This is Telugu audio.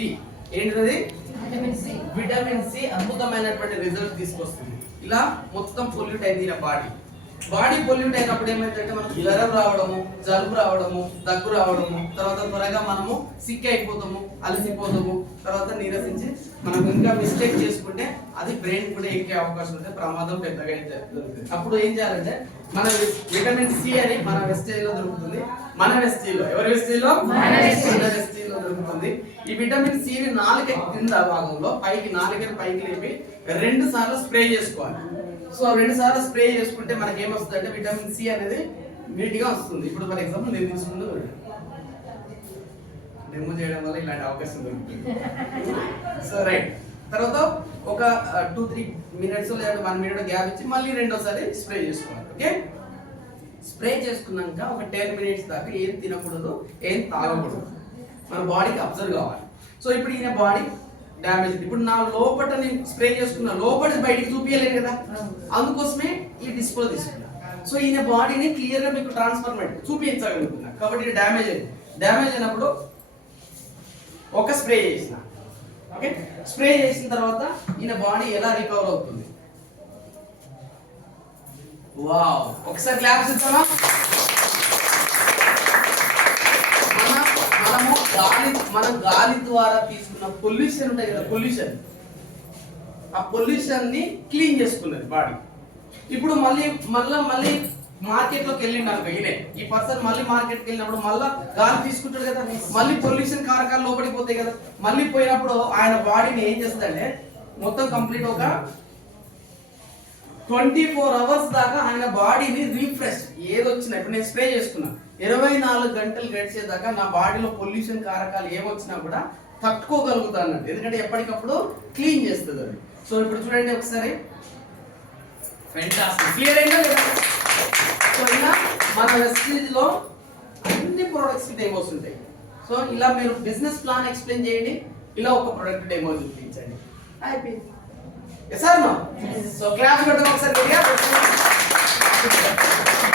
సి. ఏంటిది? విటమిన్ సి అద్భుతమైనటువంటి రిజల్ట్ తీసుకొస్తుంది. ఇలా మొత్తం పొల్యూట్ అయింది బాడీ పొల్యూట్ అయినప్పుడు ఏమైందంటే మనకు జ్వరం రావడము, జలుబు రావడము, దగ్గు రావడము, తర్వాత త్వరగా మనము సిక్ అయిపోతాము, అలసిపోతాము, తర్వాత నీరసించి మనం ఇంకా మిస్టేక్ చేసుకుంటే అది బ్రెయిన్ కూడా ఎక్కే అవకాశం ఉంటే ప్రమాదం పెద్దగా అయితే దొరుకుతుంది. అప్పుడు ఏం చేయాలంటే మన విటమిన్ సి అని మన వెస్టేజ్లో దొరుకుతుంది. మన వెస్టేజ్లో ఎవరి వెస్టేజ్లో? మన వెస్టేజ్లో దొరుకుతుంది. ఈ విటమిన్ సి ని నాలుక కింద భాగంలో నాలుకని పైకి లేపి 2 సార్లు స్ప్రే చేసుకోవాలి. సో 2 సార్లు స్ప్రే చేసుకుంటే మనకి ఏమొస్తుంది అంటే విటమిన్ సి అనేది నీట్ గా వస్తుంది. ఇప్పుడు ఫర్ ఎగ్జాంపుల్ నేను తీసుకుంటూ డెమో చేయడం వల్ల ఇలాంటి అవకాశం దొరుకుతుంది. సో రైట్, తర్వాత ఒక 2-3 మినిట్స్ లేదా 1 మినిట్ గ్యాప్ ఇచ్చి మళ్ళీ రెండోసారి స్ప్రే చేసుకోవాలి. ఓకే, స్ప్రే చేసుకున్నాక ఒక 10 మినిట్స్ దాకా ఏం తినకూడదు, ఏం తాగకూడదు, మన బాడీకి అబ్జర్వ్ కావాలి. సో ఇప్పుడు ఈయన బాడీ డ్యామేజ్, ఇప్పుడు నా లోపల నేను స్ప్రే చేసుకున్నా, లోపల బయటికి చూపించలేదు కదా, అందుకోసమే ఈ డిస్ప్లే తీసుకున్నా. సో ఈయన బాడీని క్లియర్ గా మీకు ట్రాన్స్ఫర్మేట్ చూపించగలుగుతున్నా. కాబట్టి ఇది డ్యామేజ్ అయినప్పుడు ఒక స్ప్రే చేసిన. ఓకే, స్ప్రే చేసిన తర్వాత ఈయన బాడీ ఎలా రికవర్ అవుతుంది? వావ్, ఒకసారి క్లాప్స్ ఇస్తామా? మనం గాలి ద్వారా తీసుకున్న పొల్యూషన్ ఉంటాయి కదా, ఆ పొల్యూషన్ ని క్లీన్ చేసుకున్నది బాడీ. ఇప్పుడు మళ్ళీ మార్కెట్ లోకి వెళ్ళిండు అనుకో, ఈ పర్సన్ మళ్ళీ మార్కెట్కి వెళ్ళినప్పుడు మళ్ళీ గాలి తీసుకుంటాడు కదా, మళ్ళీ పొల్యూషన్ కారకాలు లోపలికి పోతాయి కదా. మళ్ళీ పోయినప్పుడు ఆయన బాడీని ఏం చేస్తాడంటే మొత్తం కంప్లీట్ ఒక 24 అవర్స్ దాకా ఆయన బాడీని రీఫ్రెష్, ఏదొచ్చినా ఇప్పుడు నేను స్ప్రే చేసుకున్నా 24 గంటలు గడిచేదాకా నా బాడీలో పొల్యూషన్ కారకాలు ఏమొచ్చినా కూడా తట్టుకోగలుగుతా అన్నట్టు, ఎందుకంటే ఎప్పటికప్పుడు క్లీన్ చేస్తుంది అది. సో ఇప్పుడు చూడండి ఒకసారి, ఫెంటాస్టిక్, క్లియర్ అయిందా లేదా? సో ఇలా మన వెస్టేజ్ లో అన్ని ప్రొడక్ట్స్ డెమోస్ ఉంటాయి. సో ఇలా మీరు బిజినెస్ ప్లాన్ ఎక్స్ప్లెయిన్ చేయండి, ఇలా ఒక ప్రొడక్ట్ డెమో చూపించండి, అయిపోయింది. Yes or no? So class పెట్టడం ఒకసారి